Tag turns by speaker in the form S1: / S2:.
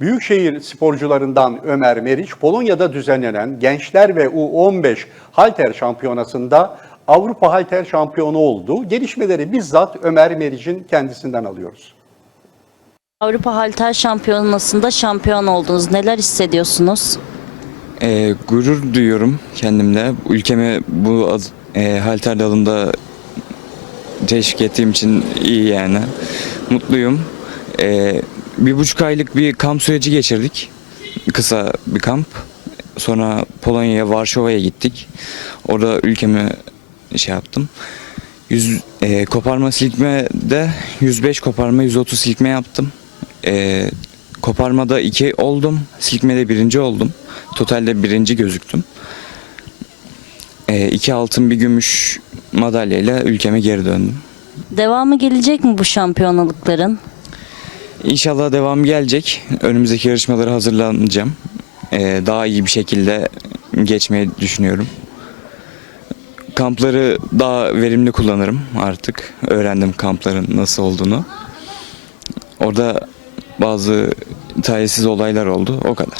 S1: Büyükşehir sporcularından Ömer Meriç, Polonya'da düzenlenen Gençler ve U15 Halter Şampiyonası'nda Avrupa Halter Şampiyonu oldu. Gelişmeleri bizzat Ömer Meriç'in kendisinden alıyoruz.
S2: Avrupa Halter Şampiyonası'nda şampiyon oldunuz. Neler hissediyorsunuz?
S3: Ee, gurur duyuyorum kendimle. Ülkemi bu az- e, halter dalında teşvik ettiğim için iyi yani. Mutluyum. Ee, bir buçuk aylık bir kamp süreci geçirdik. Kısa bir kamp. Sonra Polonya'ya, Varşova'ya gittik. Orada ülkemi şey yaptım. Yüz, e, koparma silkme de 105 koparma 130 silkme yaptım. E, koparmada 2 oldum. Silkmede birinci oldum. Totalde birinci gözüktüm. E, iki altın bir gümüş madalyayla ülkeme geri döndüm.
S2: Devamı gelecek mi bu şampiyonalıkların?
S3: İnşallah devam gelecek. Önümüzdeki yarışmalara hazırlanacağım. E, daha iyi bir şekilde geçmeyi düşünüyorum. Kampları daha verimli kullanırım artık. Öğrendim kampların nasıl olduğunu. Orada bazı talihsiz olaylar oldu. O kadar.